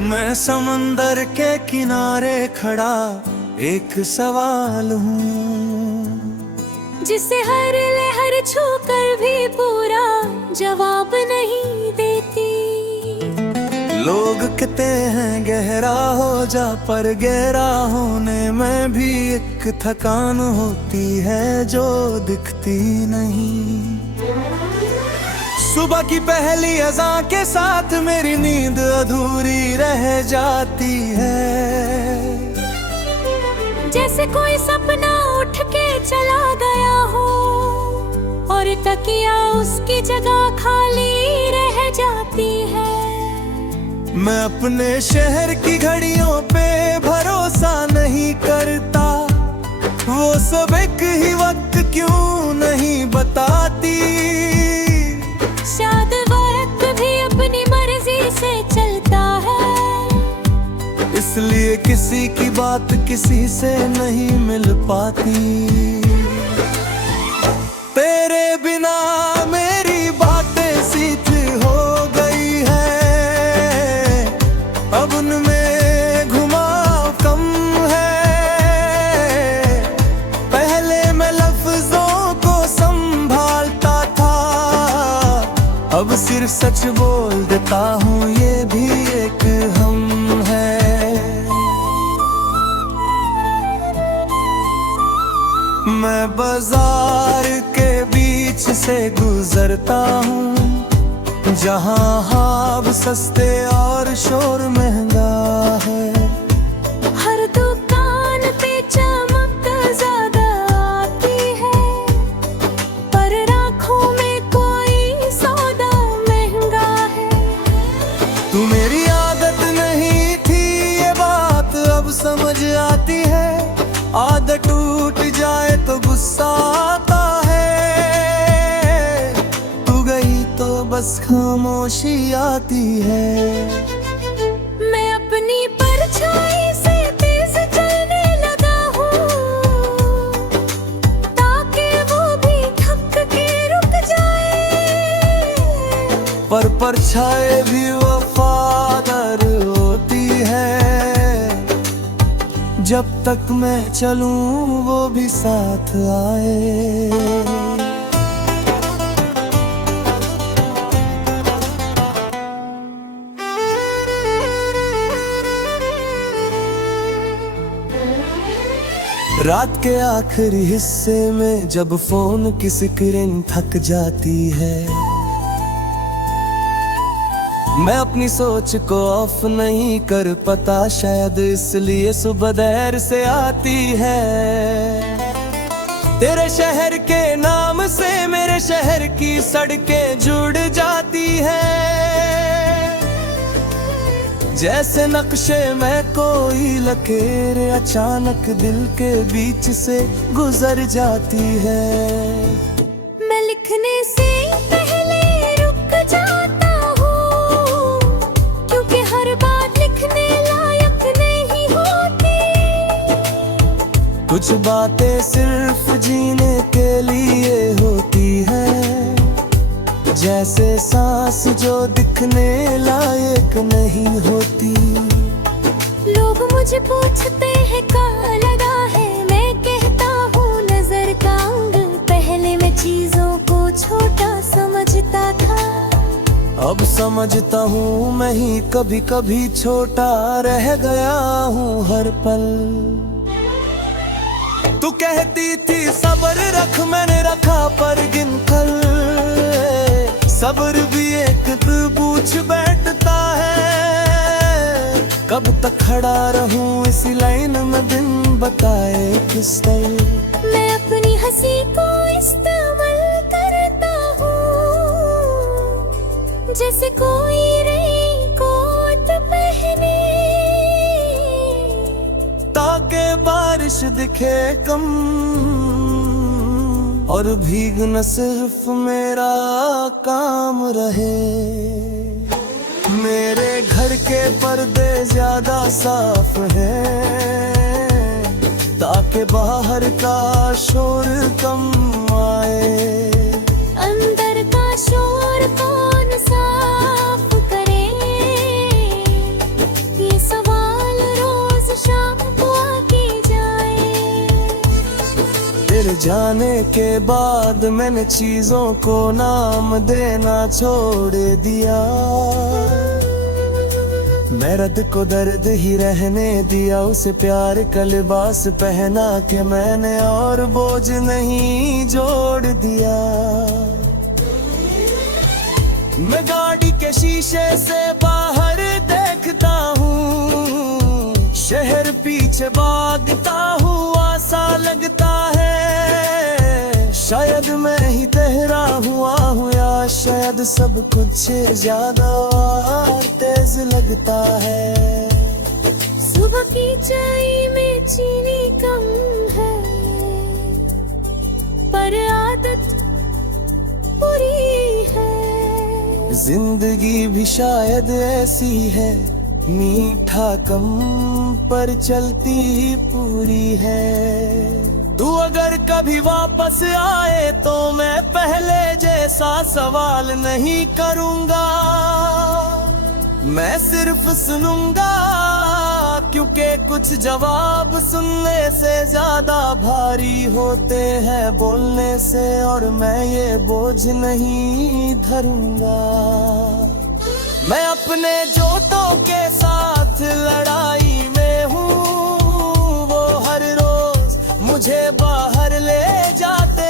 मैं समंदर के किनारे खड़ा एक सवाल हूँ, जिसे हर लहर छूकर भी पूरा जवाब नहीं देती। लोग कहते हैं गहरा हो जा, पर गहरा होने में भी एक थकान होती है जो दिखती नहीं। सुबह की पहली अज़ान के साथ मेरी नींद अधूरी रह जाती है। जैसे कोई सपना उठ के चला गया हो और तकिया उसकी जगह खाली रह जाती है। मैं अपने शहर की घड़ियों पे भरोसा नहीं करता, वो सब एक ही वक्त क्यों नहीं बताती। शायद वक्त भी अपनी मर्जी से चलता है, इसलिए किसी की बात किसी से नहीं मिल पाती। तेरे बिना मेरी बातें सीख हो गई है, अब उनमें घुमाव कम है। पहले मैं लफ्जों को संभालता था, अब सिर्फ सच बोल देता हूँ, ये भी एक हम है। मैं बाजार के बीच से गुजरता हूँ, जहाँ हाव सस्ते और शोर महंगा है। हर दुकान पे चमक ज्यादा आती है, पर राखों में कोई सौदा महंगा है। तू मेरी आदत नहीं थी ये बात अब समझ आती है, आदत टूट जाए तो गुस्सा आता है। तू गई तो बस खामोशी आती है। मैं अपनी परछाई से तेज चलने लगा हूँ, ताकि वो भी थक के रुक जाए। पर परछाई भी वफादार होती है, जब तक मैं चलूं वो भी साथ आए। रात के आखिरी हिस्से में जब फोन की स्क्रीन थक जाती है, मैं अपनी सोच को ऑफ नहीं कर पाता, शायद इसलिए सुबह देर से आती है। तेरे शहर के नाम से मेरे शहर की सड़कें जुड़ जाती हैं, जैसे नक्शे में कोई लकीर अचानक दिल के बीच से गुजर जाती है। मैं लिखने से पहले रुक जाता हूँ, क्योंकि हर बात लिखने लायक नहीं होती। कुछ बातें सिर्फ जीने के लिए होती है, जैसे सांस जो दिखने लायक नहीं होती। लोग मुझे पूछते हैं कहाँ लगा है, मैं कहता हूँ नजर का अंग। पहले मैं चीजों को छोटा समझता था, अब समझता हूँ मैं ही कभी कभी छोटा रह गया हूँ हर पल। तू कहती थी सब्र रख, मैंने रखा पर गिनकर। सब्र भी एक पूछ बैठता है, कब तक खड़ा रहूं इसी लाइन में बिन बताए किस तरह। मैं अपनी हंसी को इस्तेमाल करता हूँ, जैसे कोई रेनकोट पहने, ताकि बारिश दिखे कम और भीग न सिर्फ मेरा काम रहे। मेरे घर के पर्दे ज्यादा साफ हैं, ताकि बाहर का शोर कम आए। अंदर का शोर कौन साफ करे, जाने के बाद मैंने चीजों को नाम देना छोड़ दिया। मैं दर्द को दर्द ही रहने दिया, उसे प्यार का लिबास पहना के मैंने और बोझ नहीं जोड़ दिया। मैं गाड़ी के शीशे से बाहर देखता हूँ, शहर पीछे भागता हुआ सा लगता है। शायद मैं ही ठहरा हुआ हूँ या शायद सब कुछ ज्यादा और तेज लगता है। सुबह की चाय में चीनी कम है, पर आदत बुरी है। जिंदगी भी शायद ऐसी है, मीठा कम पर चलती पूरी है। तू अगर कभी वापस आए तो मैं पहले जैसा सवाल नहीं करूंगा, मैं सिर्फ सुनूंगा, क्योंकि कुछ जवाब सुनने से ज्यादा भारी होते हैं बोलने से, और मैं ये बोझ नहीं धरूंगा। मैं अपने जोतों के साथ लड़ाई में हूँ, वो हर रोज मुझे बाहर ले जाते।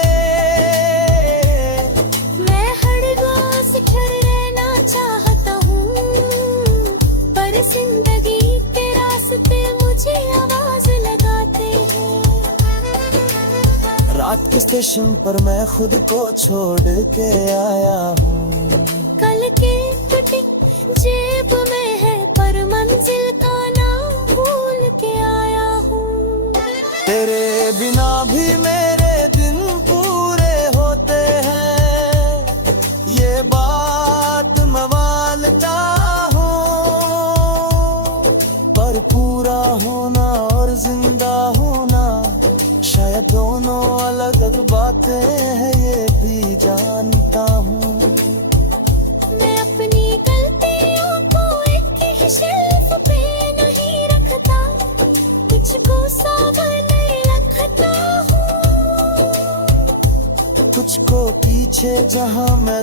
मैं हर रोज खड़े रहना चाहता हूँ, पर जिंदगी के रास्ते मुझे आवाज लगाते हैं। रात के स्टेशन पर मैं खुद को छोड़ के आया हूँ। कल के टूटी जेब में है, पर मंजिल का नाम भूल के आया हूँ। तेरे बिना भी मेरे दिन पूरे होते हैं, ये बात मैं मानता हूँ। पर पूरा होना और जिंदा होना शायद दोनों अलग अलग बातें हैं, ये भी जानता हूँ। मैं अपनी गलतियों को एक ही शेल्फ पे नहीं रखता, कुछ को सामने रखता हूँ। कुछ को पीछे जहाँ मैं